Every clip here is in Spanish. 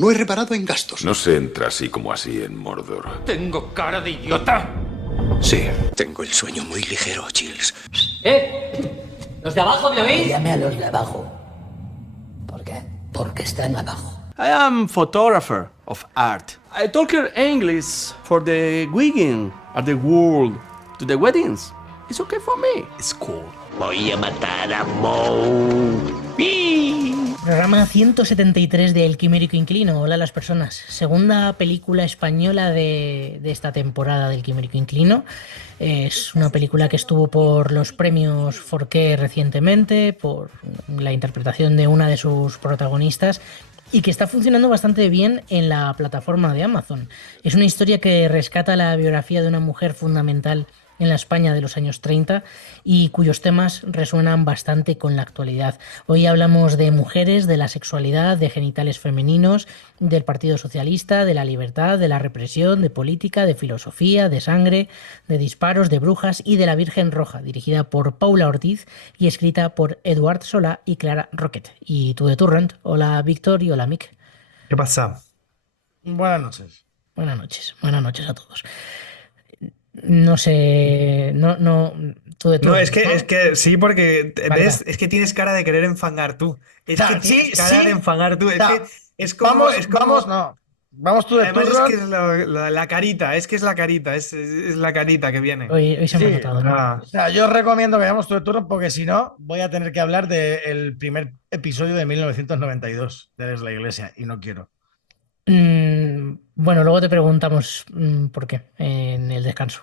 No he reparado en gastos. No se entra así como así en Mordor. ¿Tengo cara de idiota? Sí, tengo el sueño muy ligero, Chills. ¿Los de abajo me oís? Llame a los de abajo. ¿Por qué? Porque están abajo. I am photographer of art. I talk English for the wedding at the world to the weddings. It's okay for me. It's cool. Voy a matar a Moe. Programa 173 de El Quimérico Inclino. Hola a las personas. Segunda película española de esta temporada del Quimérico Inclino. Es una película que estuvo por los premios Forqué recientemente, por la interpretación de una de sus protagonistas, y que está funcionando bastante bien en la plataforma de Amazon. Es una historia que rescata la biografía de una mujer fundamental en la España de los años 30 y cuyos temas resuenan bastante con la actualidad. Hoy hablamos de mujeres, de la sexualidad, de genitales femeninos, del Partido Socialista, de la libertad, de la represión, de política, de filosofía, de sangre, de disparos, de brujas y de la Virgen Roja, dirigida por Paula Ortiz y escrita por Eduard Solá y Clara Roquet. Y tú de Torrent. Hola Víctor y hola Mick. ¿Qué pasa? Buenas noches. Buenas noches a todos. No sé, tú de No, Torrent, es que sí, porque Vale, ves, vale. es que tienes cara de querer enfangar tú. Es O que sea, tienes sí, cara sí. de enfangar tú. O sea, Es como, vamos, es como. vamos, no. Vamos tú de Además es turno. que es la carita, es que es la carita, es la carita que viene. Hoy se me ha Sí, notado, ¿no? Ah, O sea, yo recomiendo que vayamos tú de turno porque si no, voy a tener que hablar del primer episodio de 1992 de Eres la Iglesia y no quiero. Bueno, luego te preguntamos por qué en el descanso.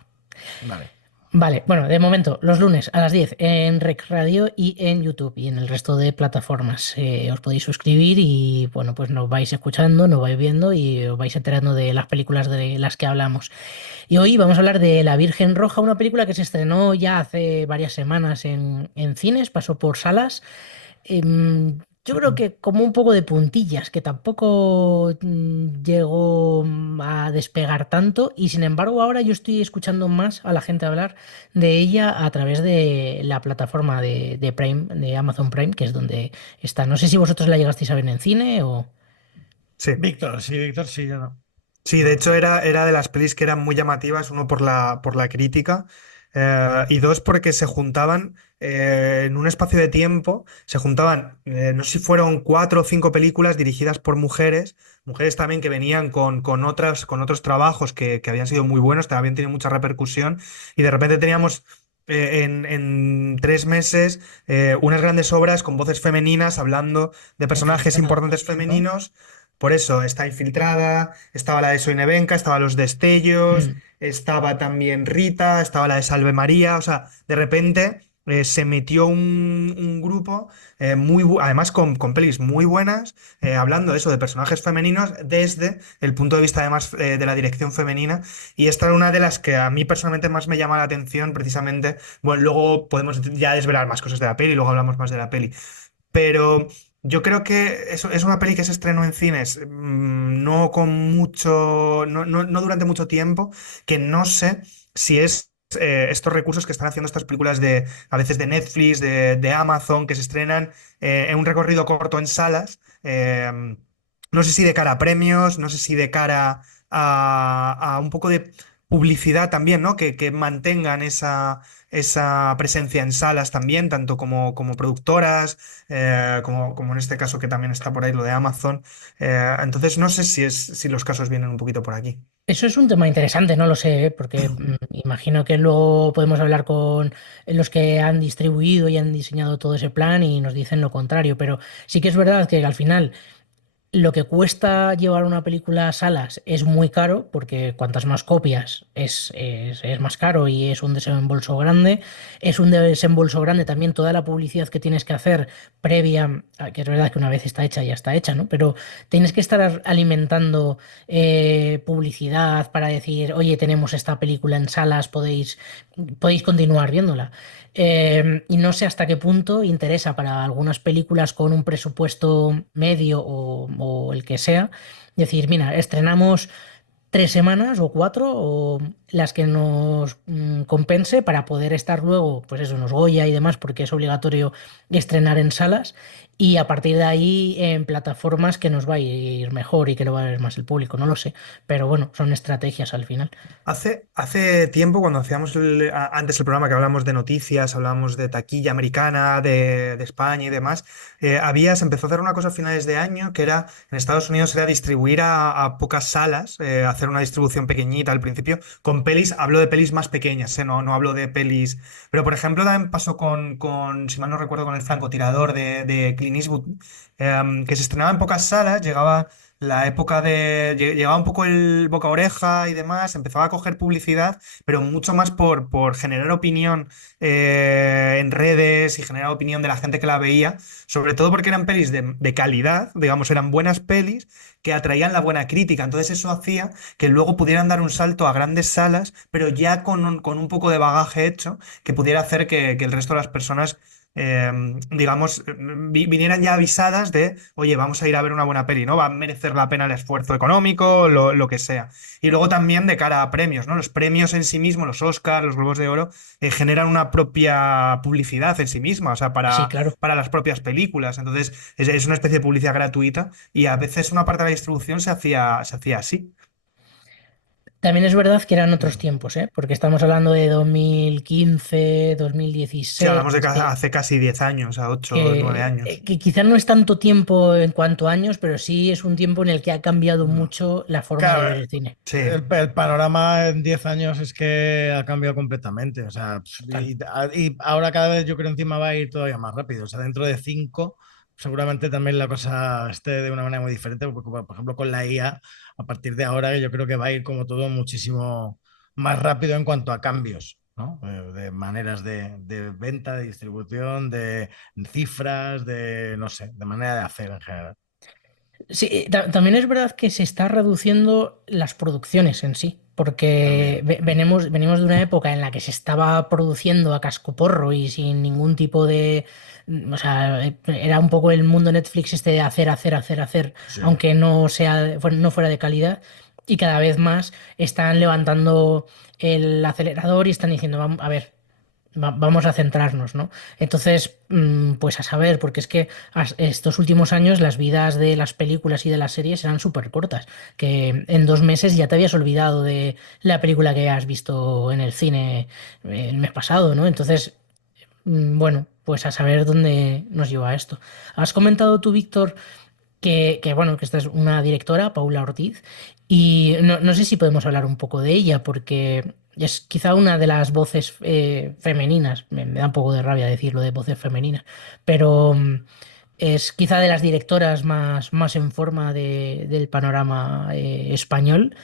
Vale. Vale, bueno, de momento, los lunes a las 10 en Rec Radio y en YouTube y en el resto de plataformas. Os podéis suscribir y, bueno, pues nos vais escuchando, nos vais viendo y os vais enterando de las películas de las que hablamos. Y hoy vamos a hablar de La Virgen Roja, una película que se estrenó ya hace varias semanas en cines, pasó por salas. Yo creo que como un poco de puntillas, que tampoco llegó a despegar tanto, y sin embargo ahora yo estoy escuchando más a la gente hablar de ella a través de la plataforma de Prime, de Amazon Prime, que es donde está. No sé si vosotros la llegasteis a ver en cine o... sí. Víctor, sí, yo no. Sí, de hecho era de las pelis que eran muy llamativas, uno por la crítica, y dos porque se juntaban en un espacio de tiempo, se juntaban, no sé si fueron 4 o 5 películas dirigidas por mujeres, mujeres también que venían con otros trabajos que habían sido muy buenos, que habían tenido mucha repercusión, y de repente teníamos en 3 meses unas grandes obras con voces femeninas hablando de personajes importantes femeninos. Por eso está Infiltrada, estaba la de Soy Nevenka, estaba Los Destellos, Mm. estaba también Rita, estaba la de Salve María. O sea, de repente se metió un grupo además con pelis muy buenas, hablando de eso, de personajes femeninos desde el punto de vista además de la dirección femenina. Y esta era una de las que a mí personalmente más me llama la atención, precisamente. Bueno, luego podemos ya desvelar más cosas de la peli, luego hablamos más de la peli. Pero yo creo que es una peli que se estrenó en cines no con mucho, no durante mucho tiempo, que no sé si es estos recursos que están haciendo estas películas a veces de Netflix, de Amazon, que se estrenan en un recorrido corto en salas. No sé si de cara a premios, no sé si de cara a un poco de publicidad también, ¿no? Que mantengan esa presencia en salas también, tanto como productoras, como en este caso que también está por ahí lo de Amazon. Entonces no sé si los casos vienen un poquito por aquí. Eso es un tema interesante, no lo sé, porque imagino que luego podemos hablar con los que han distribuido y han diseñado todo ese plan y nos dicen lo contrario, pero sí que es verdad que al final lo que cuesta llevar una película a salas es muy caro, porque cuantas más copias es más caro y es un desembolso grande. Es un desembolso grande también toda la publicidad que tienes que hacer previa, que es verdad que una vez está hecha, ya está hecha, ¿no? Pero tienes que estar alimentando publicidad para decir, oye, tenemos esta película en salas, podéis continuar viéndola. Y no sé hasta qué punto interesa para algunas películas con un presupuesto medio o el que sea, decir, mira, estrenamos 3 semanas o 4 o las que nos compense para poder estar luego, pues eso, en los Goya y demás, porque es obligatorio estrenar en salas y a partir de ahí en plataformas que nos va a ir mejor y que lo va a ver más el público, no lo sé, pero bueno, son estrategias al final. Hace tiempo, cuando hacíamos antes el programa que hablamos de noticias, hablábamos de taquilla americana, de España y demás, se empezó a hacer una cosa a finales de año que era, en Estados Unidos, era distribuir a pocas salas, hacer una distribución pequeñita al principio, con pelis, hablo de pelis más pequeñas, no hablo de pelis, pero por ejemplo también pasó si mal no recuerdo, con El francotirador de Clint Eastwood, que se estrenaba en pocas salas, llegaba la época llegaba un poco el boca a oreja y demás, empezaba a coger publicidad, pero mucho más por generar opinión en redes y generar opinión de la gente que la veía, sobre todo porque eran pelis de calidad, digamos, eran buenas pelis que atraían la buena crítica. Entonces eso hacía que luego pudieran dar un salto a grandes salas, pero ya con un poco de bagaje hecho, que pudiera hacer que el resto de las personas digamos, vinieran ya avisadas de, oye, vamos a ir a ver una buena peli, ¿no? Va a merecer la pena el esfuerzo económico, lo que sea. Y luego también de cara a premios, ¿no? Los premios en sí mismos, los Oscars, los Globos de Oro, generan una propia publicidad en sí misma, o sea, Sí, claro. para las propias películas. Entonces, es una especie de publicidad gratuita y a veces una parte de la distribución se hacía así. También es verdad que eran otros tiempos, ¿eh? Porque estamos hablando de 2015, Sí, hablamos de 2016, hace casi 10 años, a 8 o 9 años. que quizás no es tanto tiempo en cuanto a años, pero sí es un tiempo en el que ha cambiado No. mucho la forma de ver Claro, el cine. Sí, el panorama en 10 años es que ha cambiado completamente. O sea, total. y ahora cada vez yo creo encima va a ir todavía más rápido. O sea, dentro de 5 seguramente también la cosa esté de una manera muy diferente. Porque, por ejemplo, con la IA, a partir de ahora yo creo que va a ir como todo muchísimo más rápido en cuanto a cambios, ¿no? De maneras de venta, de distribución, de cifras, de, no sé, de manera de hacer en general. Sí, también es verdad que se está reduciendo las producciones en sí, porque También. venimos de una época en la que se estaba produciendo a cascoporro y sin ningún tipo de... O sea, era un poco el mundo Netflix este de hacer, hacer, hacer, hacer, Sí. aunque no fuera de calidad, y cada vez más están levantando el acelerador y están diciendo, a ver, vamos a centrarnos, ¿no? Entonces, pues a saber, porque es que estos últimos años las vidas de las películas y de las series eran súper cortas, que en 2 meses ya te habías olvidado de la película que has visto en el cine el mes pasado, ¿no? Entonces, bueno, pues a saber dónde nos lleva esto. Has comentado tú, Víctor, bueno, que esta es una directora, Paula Ortiz, y no sé si podemos hablar un poco de ella, porque es quizá una de las voces femeninas, me da un poco de rabia decirlo de voces femeninas, pero es quizá de las directoras más en forma del panorama español,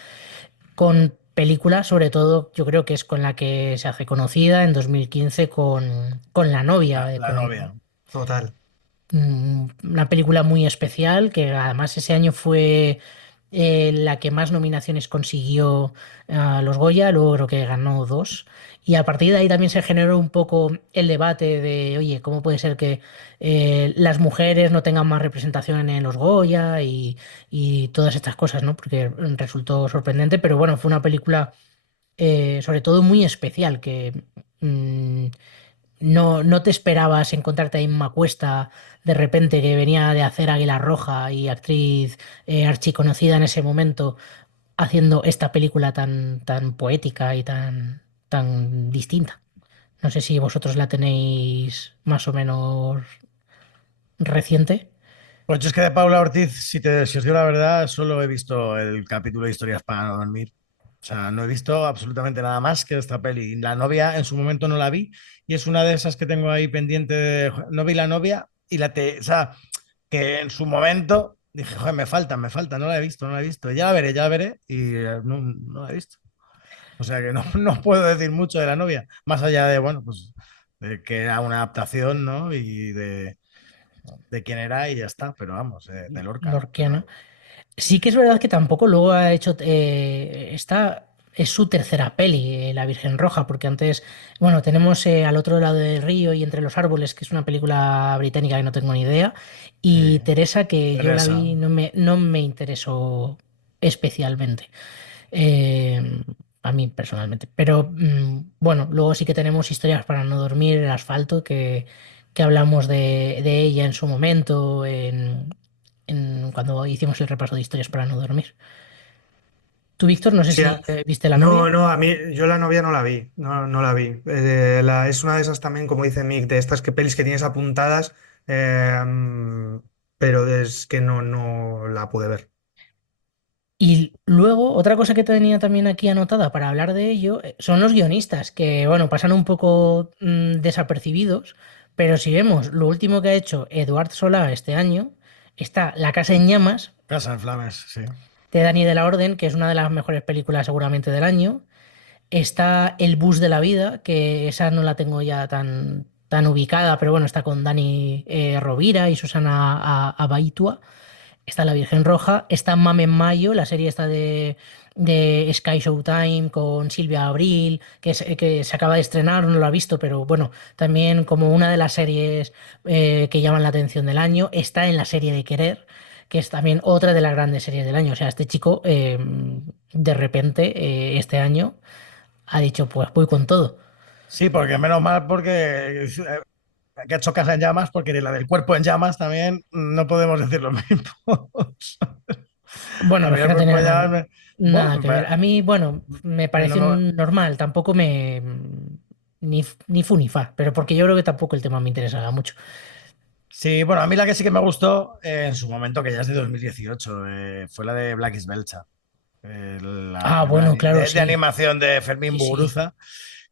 con películas, sobre todo yo creo que es con la que se hace conocida en 2015 con La novia, La novia. Total. una película muy especial que además ese año fue la que más nominaciones consiguió a los Goya, luego creo que ganó 2. Y a partir de ahí también se generó un poco el debate de, oye, ¿cómo puede ser que las mujeres no tengan más representación en los Goya y todas estas cosas, ¿no? Porque resultó sorprendente, pero bueno, fue una película sobre todo muy especial que mm, no te esperabas encontrarte a Inma Cuesta de repente que venía de hacer Águila Roja y actriz archiconocida en ese momento haciendo esta película tan poética y tan distinta. No sé si vosotros la tenéis más o menos reciente. Pues yo es que de Paula Ortiz, si os digo la verdad, solo he visto el capítulo de Historias para no dormir. O sea, no he visto absolutamente nada más que esta peli. La novia en su momento no la vi y es una de esas que tengo ahí pendiente. No vi la novia y o sea, que en su momento dije, joder, me falta, no la he visto, no la he visto. Ya la veré y no la he visto. O sea que no, no puedo decir mucho de la novia, más allá de, bueno, pues de que era una adaptación, ¿no? Y de quién era y ya está, pero vamos, de Lorca, ¿no? Lorquiana. Sí que es verdad que tampoco luego ha hecho esta es su tercera peli, La Virgen Roja, porque antes, bueno, tenemos Al otro lado del río y Entre los árboles, que es una película británica que no tengo ni idea, y Sí, Teresa, que yo la Teresa. vi, no me interesó especialmente. eh, a mí personalmente. Pero bueno, luego sí que tenemos Historias para no dormir, El asfalto, que hablamos de ella en su momento, cuando hicimos el repaso de Historias para no dormir. Tú, Víctor, no sé Sí, si viste La novia. no, no, a mí, yo la novia no la vi, no, no la vi. Es una de esas también, como dice Mick, de estas que pelis que tienes apuntadas, pero es que no, no la pude ver. Y luego, otra cosa que tenía también aquí anotada para hablar de ello son los guionistas, que bueno, pasan un poco desapercibidos, pero si vemos lo último que ha hecho Eduard Solá este año, está La casa en llamas, Casa en Flames, sí. de Dani de la Orden, que es una de las mejores películas seguramente del año. Está El bus de la vida, que esa no la tengo ya tan ubicada, pero bueno, está con Dani Rovira y Susana Abaitua. Está La Virgen Roja, está Mame en Mayo, la serie esta de Sky Showtime con Silvia Abril, que se acaba de estrenar, no lo ha visto, pero bueno, también como una de las series que llaman la atención del año. Está en la serie de Querer, que es también otra de las grandes series del año. O sea, este chico de repente este año ha dicho, pues voy con todo. Sí, porque menos mal porque que ha hecho Casa en Llamas, porque de la del cuerpo en llamas también no podemos decir lo mismo. Bueno, A los mí que el no cuerpo en tenían llamas nada que ver. A mí, bueno, me no pareció me- normal, tampoco ni fu ni fa, pero porque yo creo que tampoco el tema me interesaba mucho. Sí, bueno, a mí la que sí que me gustó en su momento, que ya es de 2018, fue la de Black is Belcha. La Ah, primera bueno, claro, de sí, animación de Fermín sí, sí, Muguruza,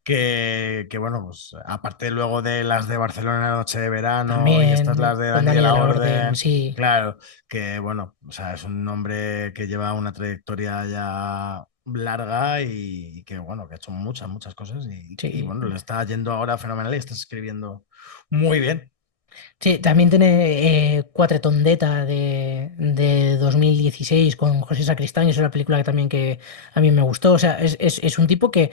que bueno, pues aparte luego de las de Barcelona Noche de Verano y estas también las de con Dani de Dani de la la Orden, Orden, sí, claro, que bueno, o sea, es un hombre que lleva una trayectoria ya larga y que bueno, que ha hecho muchas, muchas cosas y sí. bueno, le está yendo ahora fenomenal y está escribiendo muy bien. Sí, también tiene Quatretondeta de 2016 con José Sacristán, y es una película que también que a mí me gustó. O sea, es un tipo que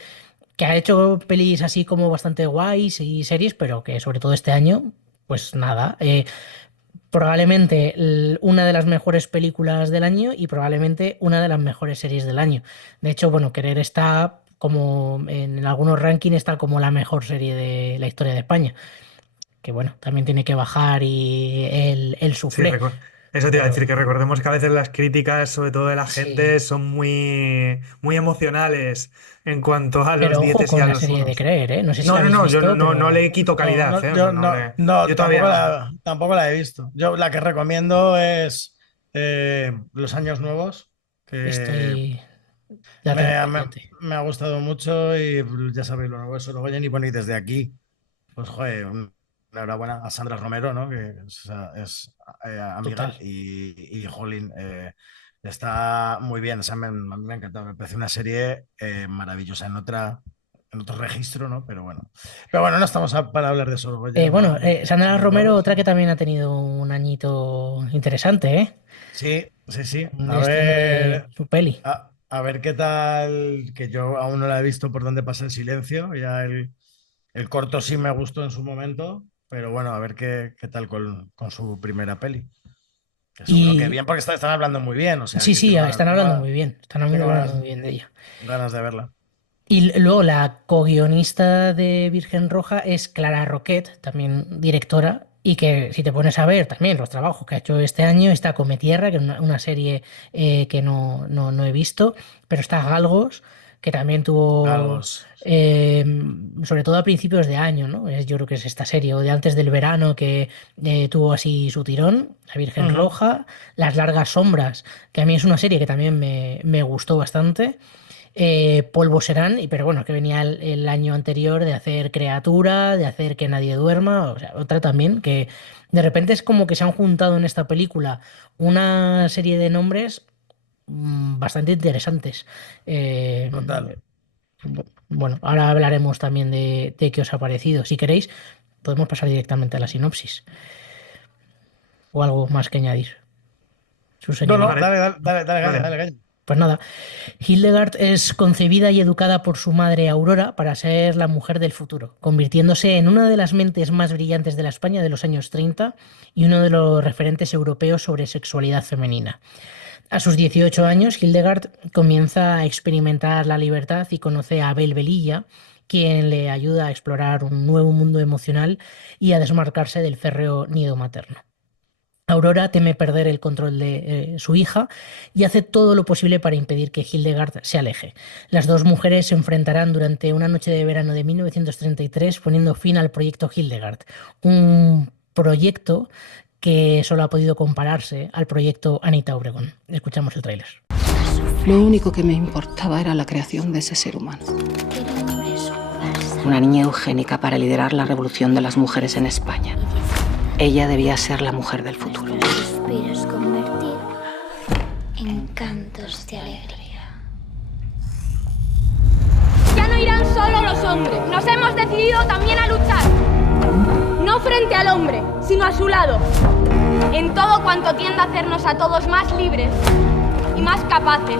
ha hecho pelis así como bastante guays y series, pero que sobre todo este año, pues nada, probablemente una de las mejores películas del año y probablemente una de las mejores series del año. De hecho, bueno, Querer está como en algunos rankings está como la mejor serie de la historia de España, que bueno, también tiene que bajar y el Sí, suflé, eso te iba a decir, pero que recordemos que a veces las críticas, sobre todo de la gente, sí. son muy, muy emocionales en cuanto a los Pero ojo 10 y con a la los serie de unos. Creer, ¿eh? No sé si No, la no, habéis no, yo no, visto, no, no pero le quito No, calidad, no, o sea, yo no no, le, no, yo todavía no. tampoco la he visto. Yo la que recomiendo es Los Años Nuevos, que estoy... La tengo me, me- pendiente. me ha gustado mucho y ya sabéis lo nuevo de Sorogoyen y bueno, y desde aquí, pues joder, enhorabuena a Sandra Romero, ¿no? Que es amiga Total. y jolín, está muy bien, o sea, a mí me ha encantado, me parece una serie maravillosa en otro registro, ¿no? Pero bueno, no estamos para hablar de Sorogoyen, ¿no? Bueno, Sandra Sino Romero, vamos. otra que también ha tenido un añito interesante, ¿eh? Sí, sí, sí. Un estreno de su peli. A ver qué tal, que yo aún no la he visto por dónde pasa el silencio. Ya el corto sí me gustó en su momento, pero bueno, a ver qué tal con su primera peli. Que seguro que Y bien, porque están hablando muy bien, o sea sí, que sí, están hablando muy bien. Están tengo hablando ganas, muy bien de ella. ganas de verla. Y luego la co-guionista de Virgen Roja es Clara Roquet, también directora, y que si te pones a ver también los trabajos que ha hecho este año, está Come Tierra, que es una serie que no he visto, pero está Galgos, que también tuvo, Galgos. eh, sobre todo a principios de año, ¿no? Yo creo que es esta serie, o de antes del verano, que tuvo así su tirón, La Virgen Ujú. Roja, Las Largas Sombras, que a mí es una serie que también me gustó bastante. Polvo serán, pero bueno, que venía el año anterior de hacer Criatura, de hacer Que nadie duerma, o sea, otra también, que de repente es como que se han juntado en esta película una serie de nombres bastante interesantes. Eh, Total. bueno, ahora hablaremos también de qué os ha parecido. Si queréis, podemos pasar directamente a la sinopsis o algo más que añadir, su No, no, señoría. Vale, dale caña, dale. dale caña. Pues nada, Hildegard es concebida y educada por su madre Aurora para ser la mujer del futuro, convirtiéndose en una de las mentes más brillantes de la España de los años 30 y uno de los referentes europeos sobre sexualidad femenina. A sus 18 años, Hildegard comienza a experimentar la libertad y conoce a Abel Velilla, quien le ayuda a explorar un nuevo mundo emocional y a desmarcarse del férreo nido materno. Aurora teme perder el control de su hija y hace todo lo posible para impedir que Hildegard se aleje. Las dos mujeres se enfrentarán durante una noche de verano de 1933, poniendo fin al proyecto Hildegard, un proyecto que solo ha podido compararse al proyecto Anita Obregón. Escuchamos el tráiler. Lo único que me importaba era la creación de ese ser humano. Una niña eugénica para liderar la revolución de las mujeres en España. Ella debía ser la mujer del futuro. Suspiros convertir en cantos de alegría. Ya no irán solo los hombres. Nos hemos decidido también a luchar. No frente al hombre, sino a su lado. En todo cuanto tienda a hacernos a todos más libres y más capaces.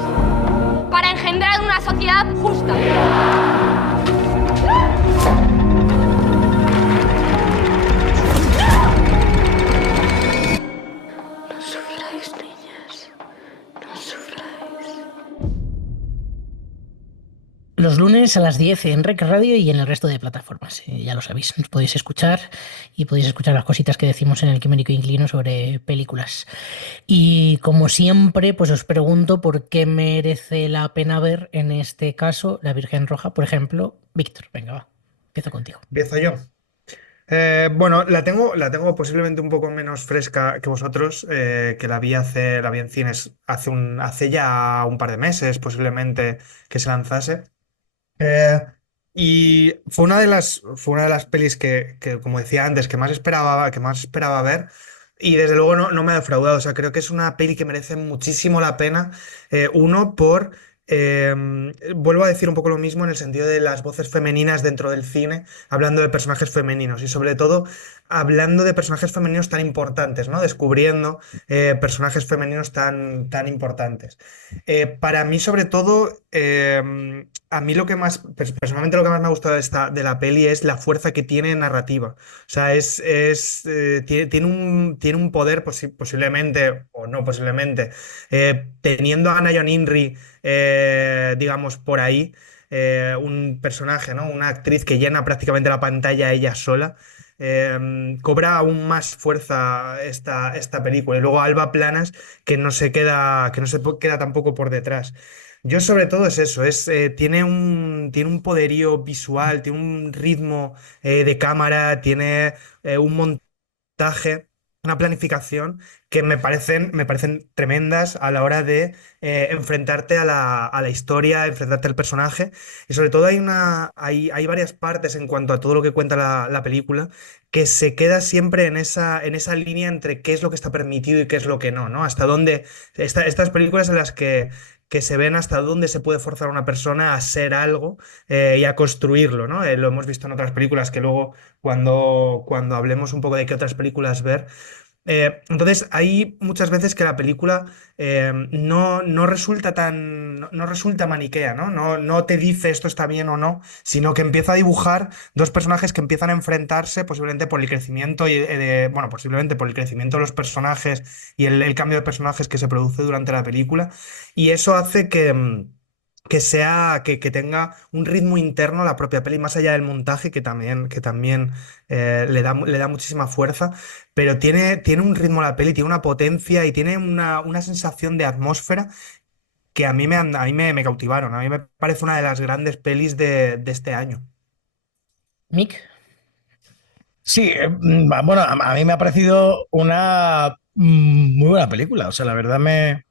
Para engendrar una sociedad justa. Los lunes a las 10 en Rec Radio y en el resto de plataformas. Ya lo sabéis, nos podéis escuchar y podéis escuchar las cositas que decimos en el Quimérico Inclino sobre películas. Y como siempre, pues os pregunto por qué merece la pena ver, en este caso, La Virgen Roja, por ejemplo. Víctor, venga, va, empiezo contigo. Empiezo yo. Bueno, la tengo posiblemente un poco menos fresca que vosotros, que la vi en cines hace ya un par de meses, posiblemente, que se lanzase. Y fue una de las pelis que, como decía antes, que más esperaba ver. Y desde luego no me ha defraudado. O sea, creo que es una peli que merece muchísimo la pena. Uno, vuelvo a decir un poco lo mismo en el sentido de las voces femeninas dentro del cine, hablando de personajes femeninos y sobre todo hablando de personajes femeninos tan importantes, ¿no? Descubriendo personajes femeninos tan importantes. Para mí, sobre todo, a mí personalmente lo que más me ha gustado de la peli es la fuerza que tiene narrativa. O sea, tiene un poder posiblemente, o no posiblemente, teniendo a Anna John Inri, digamos, por ahí, un personaje, ¿no? Una actriz que llena prácticamente la pantalla ella sola. Cobra aún más fuerza esta película. Y luego Alba Planas, que no se queda tampoco por detrás. Yo sobre todo es eso, tiene un poderío visual, tiene un ritmo de cámara, tiene un montaje, una planificación que me parecen tremendas a la hora de enfrentarte a la historia, enfrentarte al personaje. Y sobre todo hay varias partes en cuanto a todo lo que cuenta la película que se queda siempre en esa línea entre qué es lo que está permitido y qué es lo que no, ¿no? Hasta dónde estas películas en las que se ven hasta dónde se puede forzar a una persona a ser algo y a construirlo, ¿no? Lo hemos visto en otras películas que luego cuando hablemos un poco de qué otras películas ver. Entonces hay muchas veces que la película no resulta maniquea, ¿no? No te dice esto está bien o no, sino que empieza a dibujar dos personajes que empiezan a enfrentarse posiblemente por el crecimiento posiblemente por el crecimiento de los personajes y el cambio de personajes que se produce durante la película, y eso hace que tenga un ritmo interno a la propia peli, más allá del montaje, que también le da muchísima fuerza, pero tiene un ritmo la peli, tiene una potencia y tiene una sensación de atmósfera que a mí me cautivaron. A mí me parece una de las grandes pelis de este año. Mick. Sí, bueno, a mí me ha parecido una muy buena película. O sea, la verdad me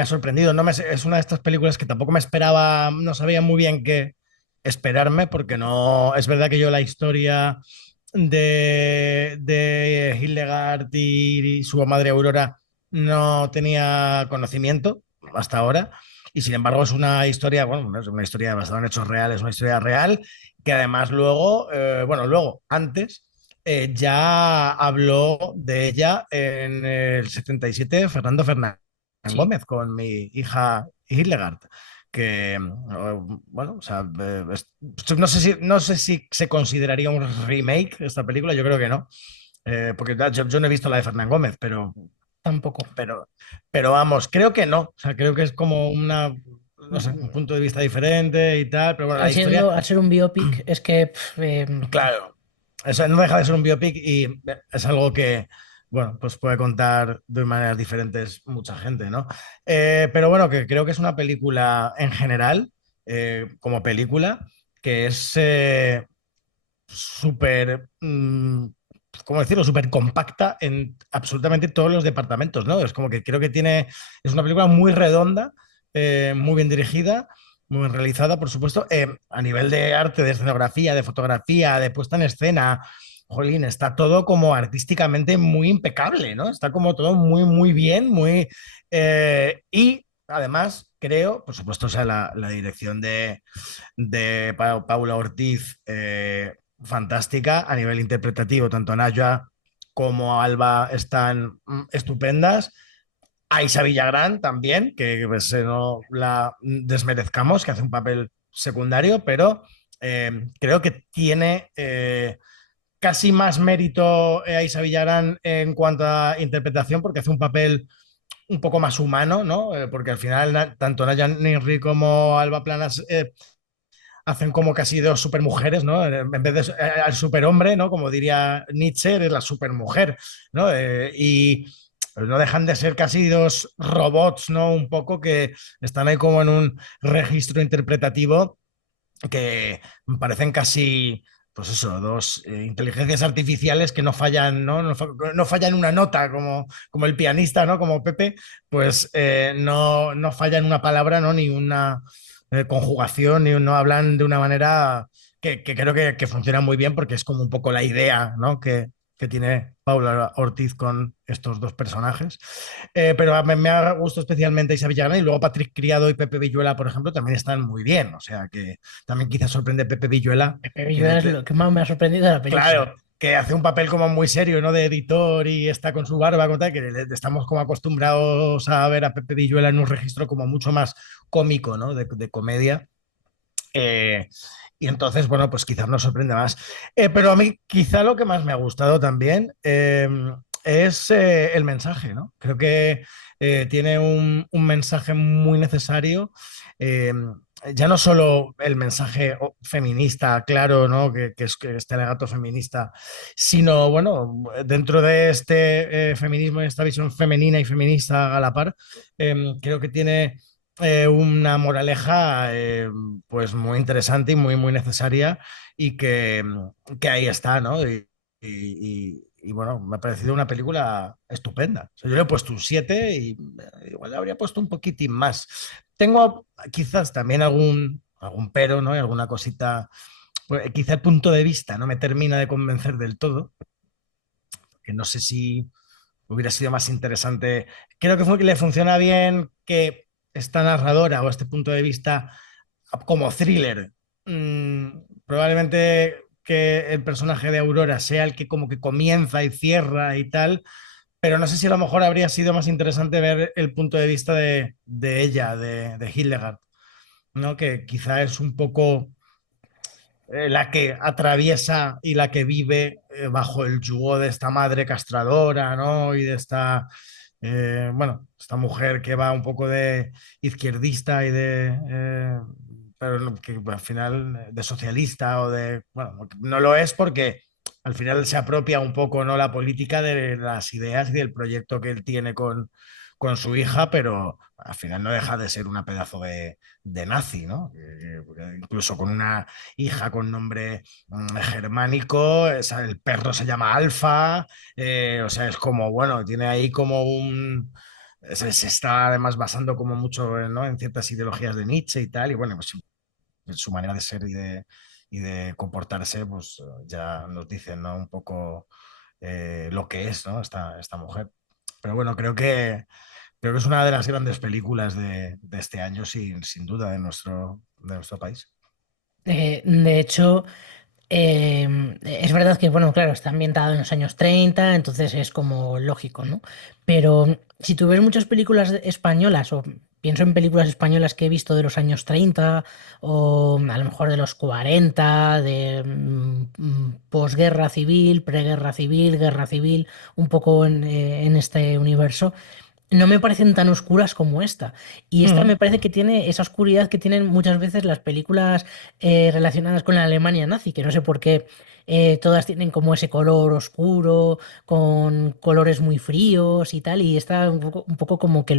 ha sorprendido. Es una de estas películas que tampoco me esperaba, no sabía muy bien qué esperarme, porque no. Es verdad que yo la historia de Hildegard y su madre Aurora no tenía conocimiento hasta ahora. Y sin embargo es una historia, bueno, es una historia basada en hechos reales, una historia real, que además antes ya habló de ella en el 77 Fernando Fernández Gómez con Mi hija Hildegard, que bueno, o sea, no sé si se consideraría un remake esta película, yo creo que no, porque yo no he visto la de Fernán Gómez, pero Tampoco. Pero vamos, creo que no. O sea, creo que es como no sé, un punto de vista diferente y tal. Pero bueno, la historia. Al ser un biopic, es que. Claro, eso no deja de ser un biopic y es algo que, bueno, pues puede contar de maneras diferentes mucha gente, ¿no? Pero bueno, que creo que es una película en general, como película, que es súper, ¿cómo decirlo? Súper compacta en absolutamente todos los departamentos, ¿no? Es como que creo que es una película muy redonda, muy bien dirigida, muy bien realizada, por supuesto, a nivel de arte, de escenografía, de fotografía, de puesta en escena. Jolín, está todo como artísticamente muy impecable, ¿no? Está como todo muy, muy bien, y además, creo, por supuesto, o sea, la dirección de Paula Ortiz, fantástica a nivel interpretativo. Tanto Naya como Alba están estupendas. Aisha Villagrán también, que pues, no la desmerezcamos, que hace un papel secundario, pero creo que tiene casi más mérito Aisha Villagrán en cuanto a interpretación, porque hace un papel un poco más humano, ¿no? Porque al final tanto Naya Ningri como Alba Planas hacen como casi dos supermujeres, ¿no? En vez de al superhombre, ¿no? Como diría Nietzsche, eres la supermujer, ¿no? Y no dejan de ser casi dos robots, ¿no? Un poco que están ahí como en un registro interpretativo que me parecen casi, pues eso, dos inteligencias artificiales que no fallan, ¿no? No fallan una nota como el pianista, ¿no? Como Pepe, pues no fallan una palabra, ¿no? Ni una conjugación, ni no hablan de una manera que creo que funciona muy bien porque es como un poco la idea, ¿no? Que tiene Paula Ortiz con estos dos personajes. Pero me ha gustado especialmente Isa Villagana, y luego Patrick Criado y Pepe Villuela, por ejemplo, también están muy bien. O sea que también quizás sorprende Pepe Villuela. Pepe Villuela es lo que más me ha sorprendido de la película. Claro, que hace un papel como muy serio, ¿no? De editor y está con su barba, como tal, que estamos como acostumbrados a ver a Pepe Villuela en un registro como mucho más cómico, ¿no? De comedia. Y entonces, bueno, pues quizás nos sorprende más. Pero a mí quizá lo que más me ha gustado también es el mensaje, ¿no? Creo que tiene un mensaje muy necesario. Ya no solo el mensaje feminista, claro, ¿no? Que es este alegato feminista, sino, bueno, dentro de este feminismo, esta visión femenina y feminista a la par, creo que tiene una moraleja pues muy interesante y muy, muy necesaria y que ahí está, ¿no? Y bueno, me ha parecido una película estupenda. O sea, yo le he puesto un 7 y igual le habría puesto un poquitín más. Tengo quizás también algún pero, ¿no? Y alguna cosita, pues, quizá el punto de vista no me termina de convencer del todo, que no sé si hubiera sido más interesante. Creo que le funciona bien que esta narradora o este punto de vista como thriller, probablemente que el personaje de Aurora sea el que como que comienza y cierra y tal, pero no sé si a lo mejor habría sido más interesante ver el punto de vista de ella, de Hildegard, ¿no? Que quizá es un poco la que atraviesa y la que vive bajo el yugo de esta madre castradora, ¿no? Y de esta, bueno, esta mujer que va un poco de izquierdista y pero que al final de socialista o de, bueno, no lo es porque al final se apropia un poco, ¿no? La política de las ideas y del proyecto que él tiene con su hija, pero al final no deja de ser una pedazo de nazi, ¿no? Incluso con una hija con nombre germánico, el perro se llama Alfa, o sea, es como, bueno, tiene ahí como se está además basando como mucho, ¿no? En ciertas ideologías de Nietzsche y tal, y bueno, pues su manera de ser y de comportarse, pues ya nos dicen, ¿no? Un poco lo que es, ¿no? Esta mujer. Pero bueno, creo que es una de las grandes películas de este año, sin duda, de nuestro país. De hecho, es verdad que, bueno, claro, está ambientado en los años 30, entonces es como lógico, ¿no? Pero si tú ves muchas películas españolas o pienso en películas españolas que he visto de los años 30 o a lo mejor de los 40, de posguerra civil, preguerra civil, guerra civil, un poco en este universo. No me parecen tan oscuras como esta. Y esta me parece que tiene esa oscuridad que tienen muchas veces las películas relacionadas con la Alemania nazi, que no sé por qué todas tienen como ese color oscuro, con colores muy fríos y tal, y esta un poco como que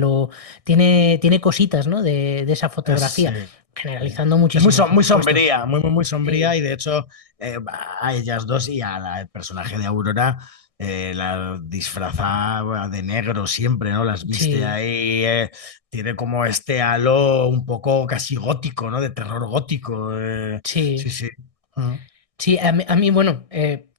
tiene cositas, ¿no? de esa fotografía, generalizando Es muchísimo, por muy supuesto. sombría, muy sombría, Sí. y de hecho a ellas dos y el personaje de Aurora la disfraza de negro siempre, ¿no? Las viste Sí. ahí, tiene como este halo un poco casi gótico, ¿no? De terror gótico. Sí, Sí. sí. Sí, a mí, bueno,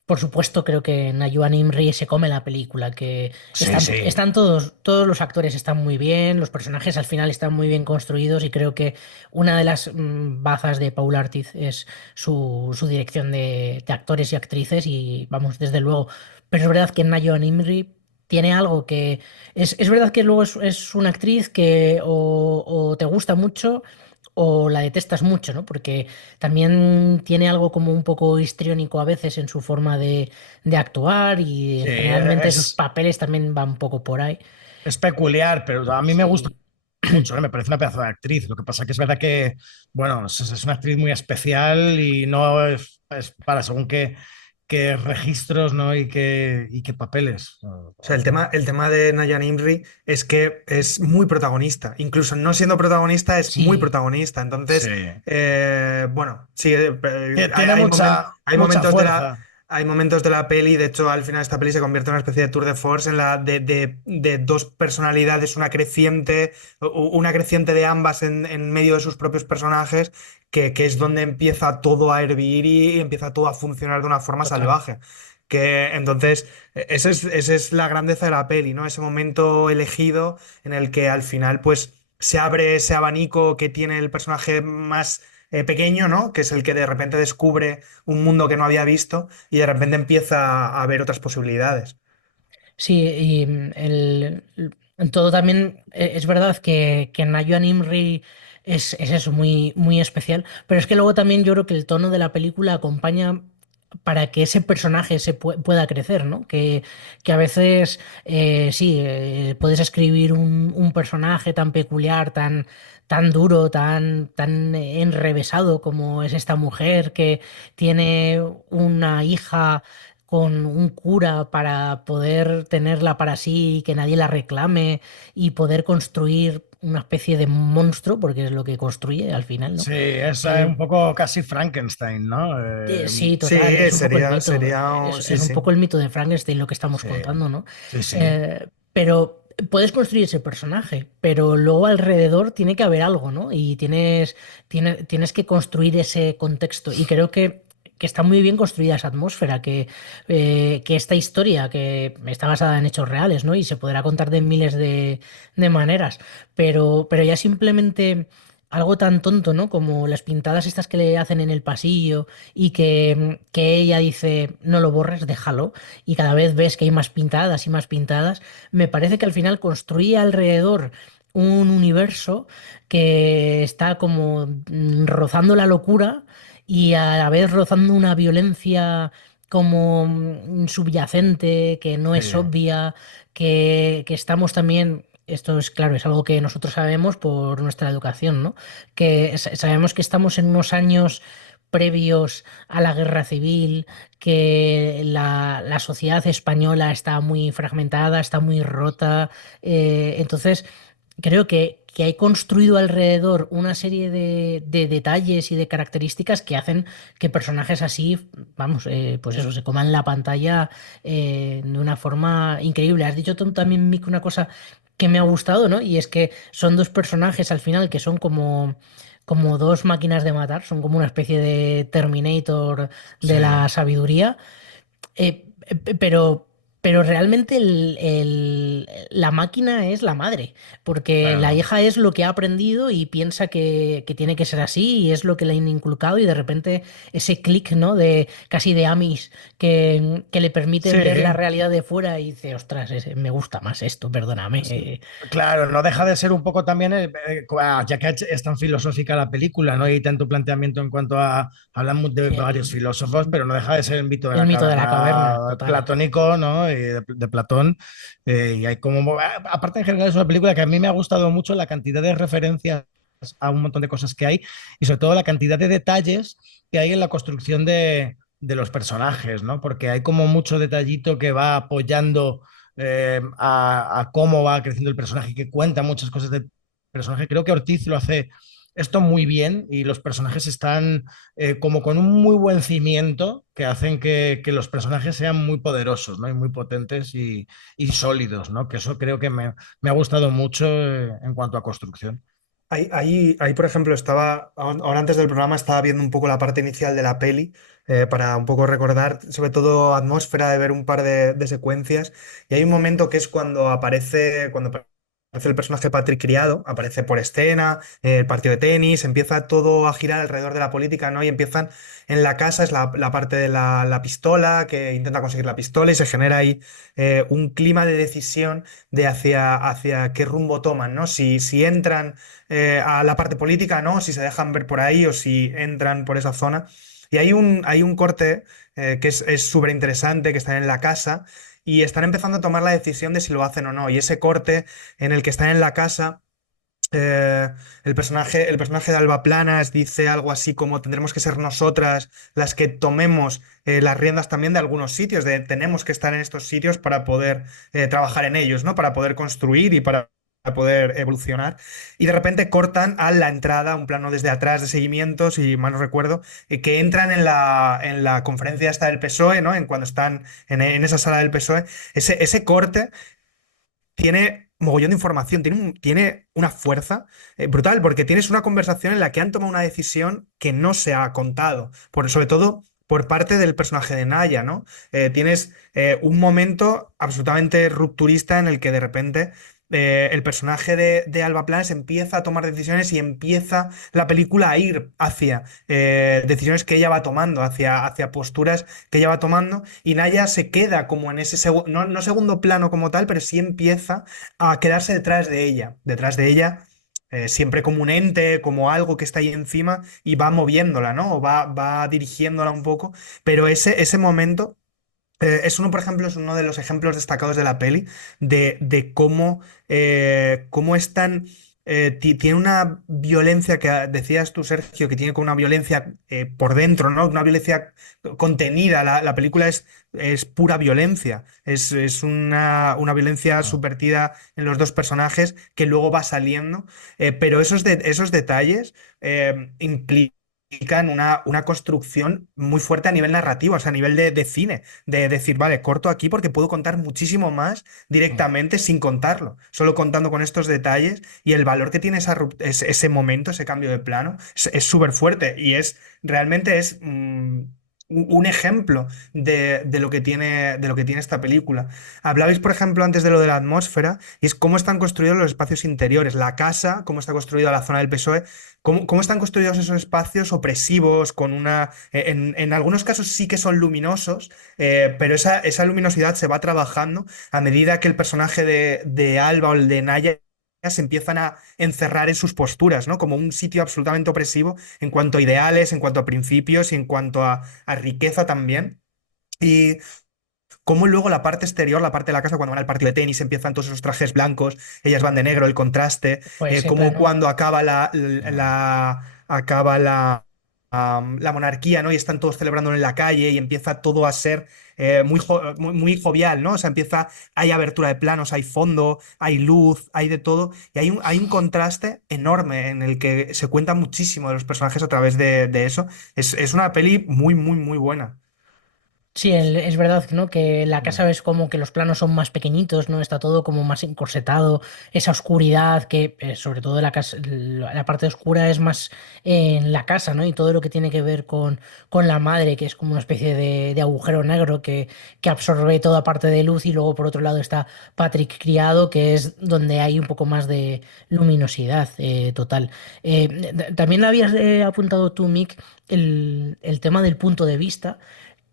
por supuesto creo que Nayuan Imri se come la película, que Sí, sí. están todos los actores están muy bien, los personajes al final están muy bien construidos y creo que una de las bazas de Paula Ortiz es su dirección de actores y actrices y vamos, desde luego, pero es verdad que Nayuan Imri tiene algo que es verdad que luego es una actriz que o te gusta mucho o la detestas mucho, ¿no? Porque también tiene algo como un poco histriónico a veces en su forma de actuar y Sí, generalmente sus papeles también van un poco por ahí. es peculiar, pero a mí me gusta Sí, mucho, ¿eh? Me parece una pedazo de actriz. Lo que pasa que es verdad que, bueno, es una actriz muy especial y no es para según qué registros, ¿no? Y qué papeles. O sea, el tema de Nayan Imri es que es muy protagonista. Incluso no siendo protagonista, es muy sí, protagonista. Entonces, Sí. bueno, sí, hay, Tiene hay mucha momentos fuerza. hay momentos de la peli. De hecho, al final esta peli se convierte en una especie de tour de force en la de dos personalidades, una creciente de ambas en medio de sus propios personajes, que es donde empieza todo a hervir y empieza todo a funcionar de una forma total. salvaje. Que entonces, esa es la grandeza de la peli, ¿no? Ese momento elegido en el que al final, pues, se abre ese abanico que tiene el personaje más pequeño, ¿no? Que es el que de repente descubre un mundo que no había visto y de repente empieza a ver otras posibilidades. Sí, y en todo también es verdad que Nayuan Imri es eso, muy, muy especial, pero es que luego también yo creo que el tono de la película acompaña para que ese personaje pueda crecer, ¿no? Que a veces, sí, puedes escribir un personaje tan peculiar, tan duro, tan enrevesado como es esta mujer que tiene una hija con un cura para poder tenerla para sí y que nadie la reclame y poder construir una especie de monstruo, porque es lo que construye al final, ¿no? Sí, es un Eh, poco casi Frankenstein, ¿no? sí, Sí, total, es un poco el mito, sería, sí, es un sí. poco el mito de Frankenstein lo que estamos Sí, contando, ¿no? sí, sí. Pero puedes construir ese personaje, pero luego alrededor tiene que haber algo, ¿no? Y tienes que construir ese contexto. Y creo que está muy bien construida esa atmósfera, que esta historia, que está basada en hechos reales, ¿no? Y se podrá contar de miles de maneras, pero ya simplemente algo tan tonto, ¿no? Como las pintadas estas que le hacen en el pasillo y que ella dice, no lo borres, déjalo, y cada vez ves que hay más pintadas y más pintadas, me parece que al final construye alrededor un universo que está como rozando la locura y a la vez rozando una violencia como subyacente, que no Sí. es obvia, que estamos también, esto es claro, es algo que nosotros sabemos por nuestra educación, ¿no? Que sabemos que estamos en unos años previos a la guerra civil, que la sociedad española está muy fragmentada, está muy rota, entonces creo que hay construido alrededor una serie de detalles y de características que hacen que personajes así, vamos, pues eso, se coman la pantalla de una forma increíble. Has dicho tú también, Mick, una cosa que me ha gustado, ¿no? Y es que son dos personajes al final que son como dos máquinas de matar, son como una especie de Terminator Sí. de la sabiduría, pero Pero realmente la máquina es la madre, porque la Claro. hija es lo que ha aprendido y piensa que tiene que ser así y es lo que le han inculcado y de repente ese clic, ¿no? De casi de Amis que le permite Sí, ver la realidad de fuera y dice, ostras, me gusta más esto, perdóname. claro, no deja de ser un poco también, ya que es tan filosófica la película, ¿no? Y tanto planteamiento en cuanto a, hablamos de Sí, varios filósofos, pero no deja de ser el mito de el la mito de la caverna, caverna total. platónico, ¿no? Y de Platón. Y hay como, aparte en general es una película que a mí me ha gustado mucho la cantidad de referencias a un montón de cosas que hay y sobre todo la cantidad de detalles que hay en la construcción de los personajes, ¿no? Porque hay como mucho detallito que va apoyando a cómo va creciendo el personaje, que cuenta muchas cosas del personaje. Creo que Ortiz lo hace esto muy bien y los personajes están como con un muy buen cimiento que hacen que los personajes sean muy poderosos, ¿no? Y muy potentes y sólidos, ¿no? Que eso creo que me ha gustado mucho en cuanto a construcción. Ahí, por ejemplo, ahora antes del programa estaba viendo un poco la parte inicial de la peli, para un poco recordar, sobre todo atmósfera, de ver un par de secuencias. Y hay un momento que es cuando aparece el personaje Patrick Criado, aparece por escena, el partido de tenis, empieza todo a girar alrededor de la política, ¿no? Y empiezan en la casa, es la parte de la pistola, que intenta conseguir la pistola y se genera ahí un clima de decisión de hacia qué rumbo toman, ¿no? Si entran a la parte política, ¿no? Si se dejan ver por ahí o si entran por esa zona. Y hay un corte que es súper interesante, que están en la casa y están empezando a tomar la decisión de si lo hacen o no. Y ese corte en el que están en la casa, eh, el personaje de Alba Planas dice algo así como tendremos que ser nosotras las que tomemos las riendas también de algunos sitios, tenemos que estar en estos sitios para poder trabajar en ellos, ¿no? Para poder construir y para poder evolucionar. Y de repente cortan a la entrada, un plano desde atrás de seguimiento, si mal no recuerdo, que entran en la conferencia esta del PSOE, ¿no? Cuando están en esa sala del PSOE. Ese corte tiene mogollón de información, tiene una fuerza brutal, porque tienes una conversación en la que han tomado una decisión que no se ha contado, sobre todo por parte del personaje de Naya, ¿no? Tienes un momento absolutamente rupturista en el que de repente el personaje de Alba Planes empieza a tomar decisiones y empieza la película a ir hacia decisiones que ella va tomando, hacia posturas que ella va tomando, y Naya se queda como en ese no segundo plano como tal, pero sí empieza a quedarse detrás de ella. Siempre como un ente, como algo que está ahí encima y va moviéndola, ¿no? O va dirigiéndola un poco. Pero ese momento por ejemplo, es uno de los ejemplos destacados de la peli de cómo tiene una violencia que decías tú, Sergio, que tiene como una violencia por dentro, ¿no? Una violencia contenida. La película es pura violencia. Es una violencia subvertida en los dos personajes que luego va saliendo. Pero esos detalles implican una construcción muy fuerte a nivel narrativo, o sea, a nivel de cine, de decir, vale, corto aquí porque puedo contar muchísimo más directamente sin contarlo, solo contando con estos detalles y el valor que tiene ese momento, ese cambio de plano, es súper fuerte y realmente es un ejemplo de lo que tiene esta película. Hablabais, por ejemplo, antes de lo de la atmósfera, y es cómo están construidos los espacios interiores, la casa, cómo está construida la zona del PSOE, cómo están construidos esos espacios opresivos, en algunos casos sí que son luminosos, pero esa luminosidad se va trabajando a medida que el personaje de Alba o el de Naya se empiezan a encerrar en sus posturas, ¿no? Como un sitio absolutamente opresivo en cuanto a ideales, en cuanto a principios y en cuanto a riqueza también. Y cómo luego la parte exterior, la parte de la casa, cuando van al partido de tenis, empiezan todos esos trajes blancos, ellas van de negro, el contraste, Pues ese cómo plano. cuando acaba la monarquía, ¿no? Y están todos celebrándolo en la calle y empieza todo a ser muy jovial, ¿no? O sea, hay abertura de planos, hay fondo, hay luz, hay de todo, y hay un contraste enorme en el que se cuenta muchísimo de los personajes a través de eso. Es una peli muy, muy, muy buena. Sí, es verdad, ¿no? Que la casa ves como que los planos son más pequeñitos, ¿no? Está todo como más encorsetado, esa oscuridad que sobre todo la casa, la parte oscura es más en la casa, ¿no? Y todo lo que tiene que ver con la madre, que es como una especie de agujero negro que absorbe toda parte de luz y luego por otro lado está Patrick Criado, que es donde hay un poco más de luminosidad total. También habías apuntado tú, Mick, el tema del punto de vista.